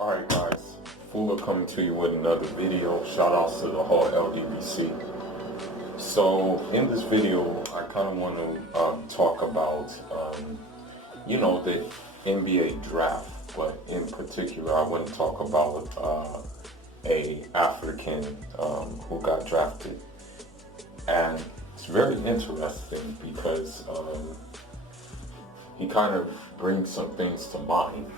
Alright guys, Fuller coming to you with another video. Shout outs to the whole LDBC. So in this video, I kind of want to talk about, the NBA draft, but in particular, I want to talk about a African who got drafted. And it's very interesting because he kind of brings some things to mind.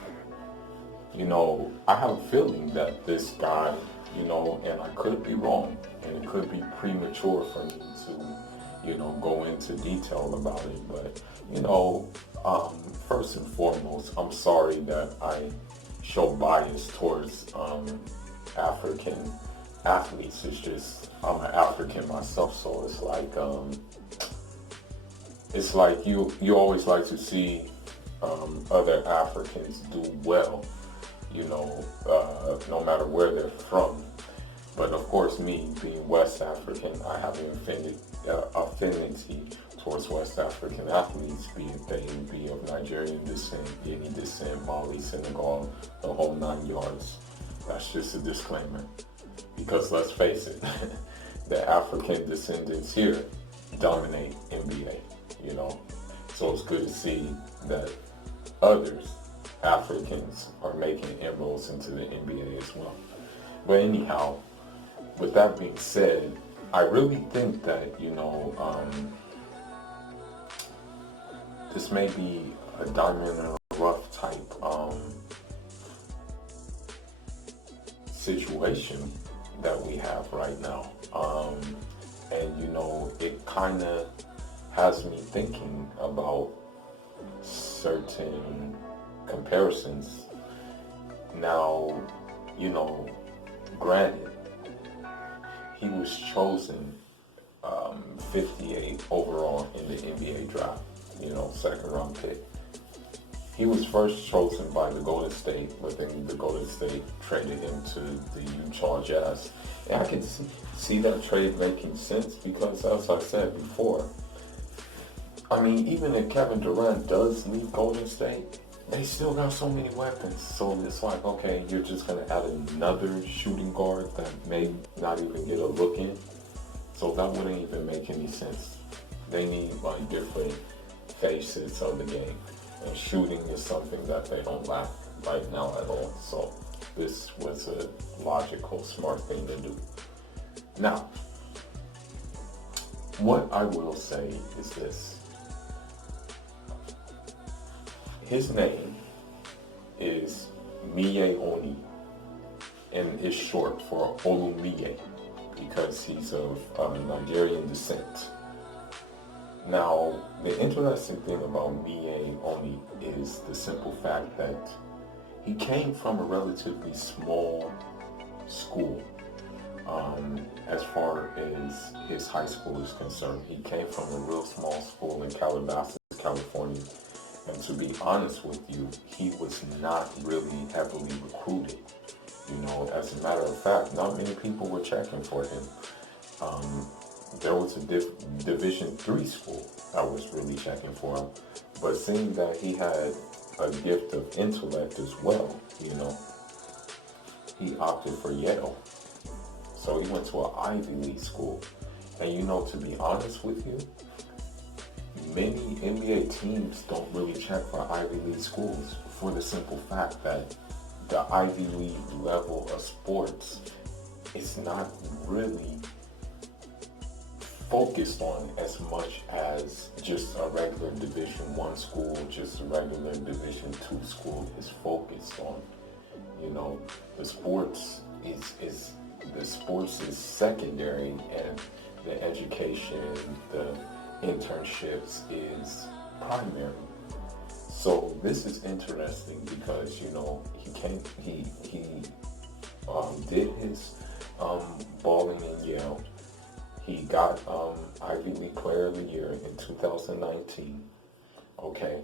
I have a feeling that this guy, and I could be wrong, and it could be premature for me to, go into detail about it. But, first and foremost, I'm sorry that I show bias towards African athletes. It's just, I'm an African myself, so it's like you always like to see other Africans do well. No matter where they're from. But of course, me being West African, I have an affinity towards West African athletes, be it they be of Nigerian descent, Guinea descent, Mali, Senegal, the whole 9 yards. That's just a disclaimer. Because let's face it, the African descendants here dominate NBA, So it's good to see that others Africans are making inroads into the NBA as well. But anyhow, with that being said, I really think that, this may be a diamond in a rough type situation that we have right now. It kind of has me thinking about certain comparisons. Now, granted, he was chosen 58 overall in the NBA draft, second round pick. He was first chosen by the Golden State, but then the Golden State traded him to the Utah Jazz. And I can see that trade making sense because, as I said before, even if Kevin Durant does leave Golden State, they still got so many weapons. So it's like, okay, you're just going to add another shooting guard that may not even get a look in. So that wouldn't even make any sense. They need different faces of the game. And shooting is something that they don't lack right now at all. So this was a logical, smart thing to do. Now, what I will say is this. His name is Miyi Oni, and it's short for Olumiye because he's of Nigerian descent. Now, the interesting thing about Miyi Oni is the simple fact that he came from a relatively small school. As far as his high school is concerned, he came from a real small school in Calabasas, California. And to be honest with you, he was not really heavily recruited. As a matter of fact, not many people were checking for him. There was a Division III school that was really checking for him. But seeing that he had a gift of intellect as well, he opted for Yale. So he went to an Ivy League school. And to be honest with you, many NBA teams don't really check for Ivy League schools for the simple fact that the Ivy League level of sports is not really focused on as much as just a regular Division I school, just a regular Division II school is focused on. The sports is secondary, and the education, the internships is primary. So this is interesting because he did his balling in Yale. He got Ivy League Player of the Year in 2019. Okay.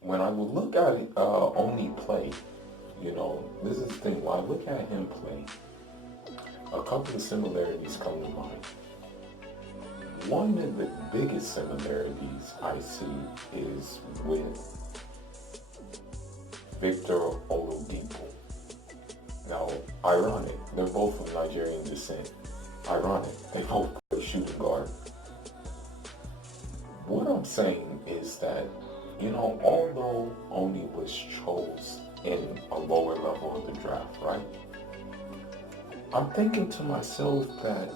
When I would look at Oni play, this is the thing. When I look at him play, a couple of similarities come to mind. One of the biggest similarities I see is with Victor Olodipo. Now, ironic, they're both of Nigerian descent. Ironic, they both play shooting guard. What I'm saying is that, although Oni was chose in a lower level of the draft, right? I'm thinking to myself that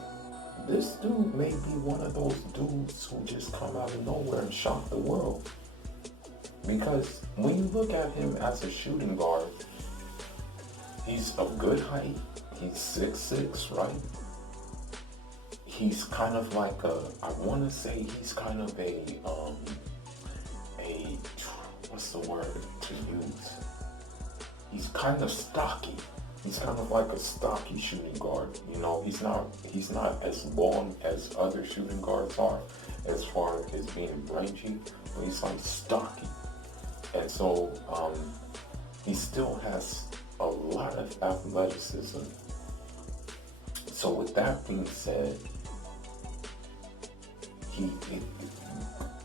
this dude may be one of those dudes who just come out of nowhere and shock the world. Because when you look at him as a shooting guard, he's of good height. He's 6'6", right? He's kind of like I want to say he's kind of what's the word to use? He's kind of stocky. He's kind of like a stocky shooting guard. He's not as long as other shooting guards are as far as being rangy, but he's like stocky. And so he still has a lot of athleticism. So with that being said,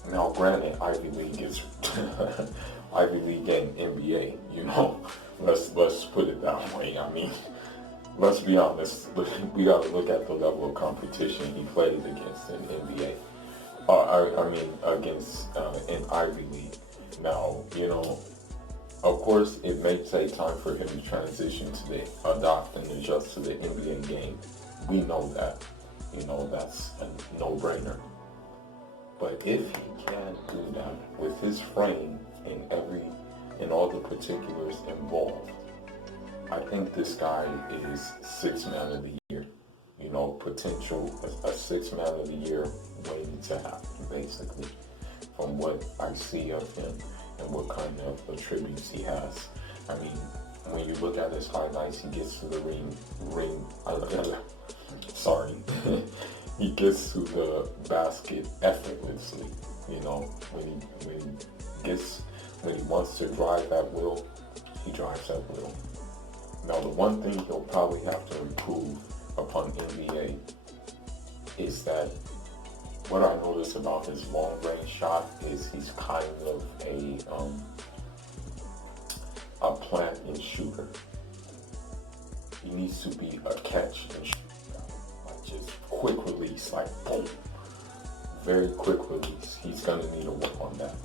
now granted, Ivy League is Ivy League and NBA, let's put it that way. I mean, let's be honest, we gotta look at the level of competition he played against in NBA. Against in Ivy League. Now, of course, it may take time for him to transition to adopt and adjust to the NBA game. We know that. That's a no-brainer. But if he can do that with his frame and all the particulars involved, I think this guy is sixth man of the year. Potential a sixth man of the year waiting to happen, basically, from what I see of him and what kind of attributes he has. I mean, when you look at his highlights, he gets to the he gets to the basket effortlessly. When he wants to drive that wheel, he drives that wheel. Now, the one thing he'll probably have to improve upon NBA is that what I notice about his long range shot is he's kind of a plant and shooter. He needs to be a catch and shoot, like just quick release, like boom, very quick release. He's gonna need to work on that.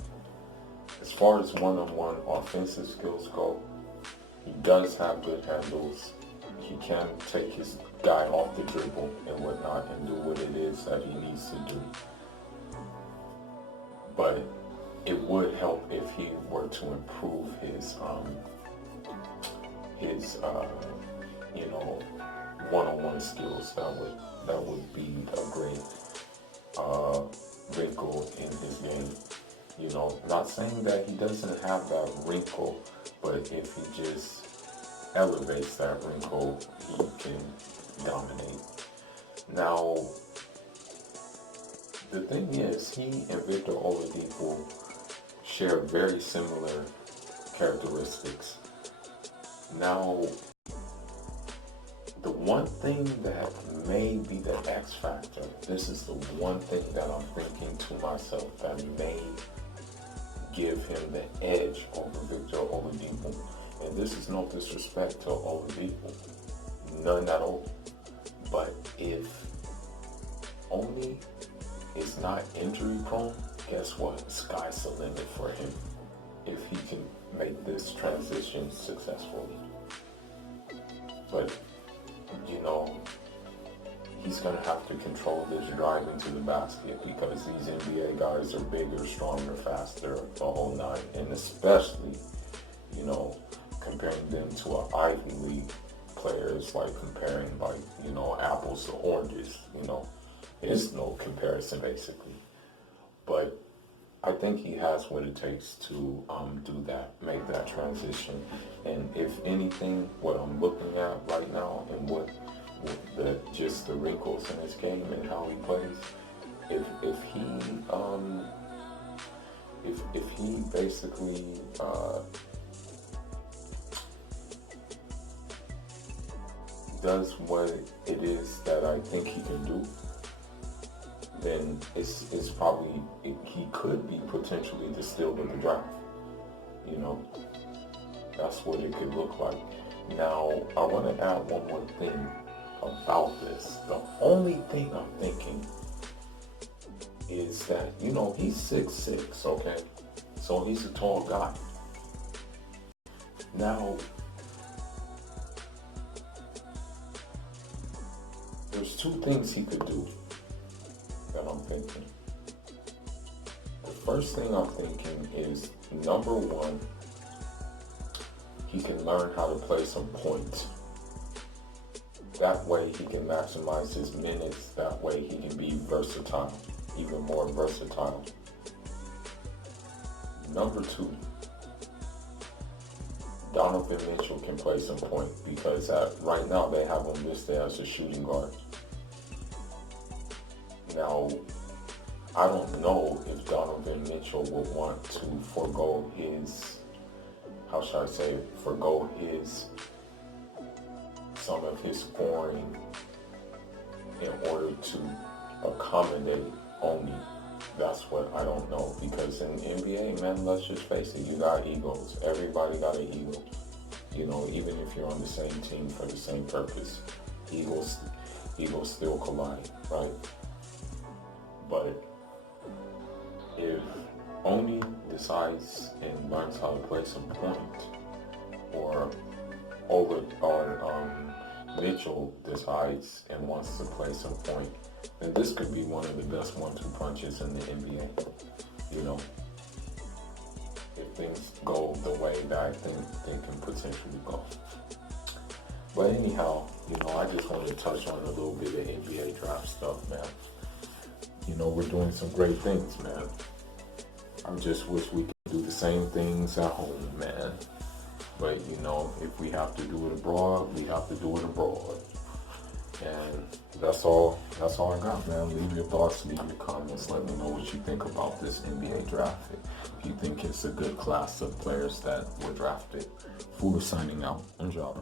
As far as one-on-one offensive skills go, he does have good handles. He can take his guy off the dribble and whatnot and do what it is that he needs to do. But it would help if he were to improve his one-on-one skills. That would be a great wrinkle in his game. Not saying that he doesn't have that wrinkle, but if he just elevates that wrinkle, he can dominate. Now, the thing is, he and Victor Oladipo share very similar characteristics. Now, the one thing that may be the X factor, this is the one thing that I'm thinking to myself that may give him the edge over Victor Oladipo. And this is no disrespect to Oladipo, none at all. But if Oni is not injury prone, guess what? Sky's the limit for him if he can make this transition successfully. But, he's going to have to control his driving to the basket because these NBA guys are bigger, stronger, faster, the whole nine. And especially, comparing them to an Ivy League players, like comparing apples to oranges, there's no comparison basically. But I think he has what it takes to do that, make that transition. And if anything, what I'm looking at right now and what just the wrinkles in his game and how he plays, if he basically does what it is that I think he can do, then it's probably, he could be potentially the steal of the draft, That's what it could look like. Now, I want to add one more thing about this. The only thing I'm thinking is that, you know, he's 6'6", okay? So he's a tall guy. Now, there's two things he could do that I'm thinking. The first thing I'm thinking is, number one, he can learn how to play some points. That way he can maximize his minutes. That way he can be versatile, even more versatile. Number two, Donovan Mitchell can play some point because right now they have him listed as a shooting guard. Now, I don't know if Donovan Mitchell would want to forego his, how should I say it, forego some of his scoring in order to accommodate Oni. That's what I don't know, because in the NBA, man, let's just face it, you got egos. Everybody got an ego. You know, even if you're on the same team for the same purpose, egos still collide, right? But if Oni decides and learns how to play some point, or Mitchell decides and wants to play some point, then this could be one of the best 1-2 punches in the NBA. You know, if things go the way that I think they can potentially go. But anyhow, you know, I just want to touch on a little bit of NBA draft stuff, man. You know, we're doing some great things, man. I just wish we could do the same things at home, man. But, you know, if we have to do it abroad, we have to do it abroad. And that's all I got, man. Leave your thoughts, leave your comments. Let me know what you think about this NBA draft. If you think it's a good class of players that were drafted. Fuller signing out. Enjoy.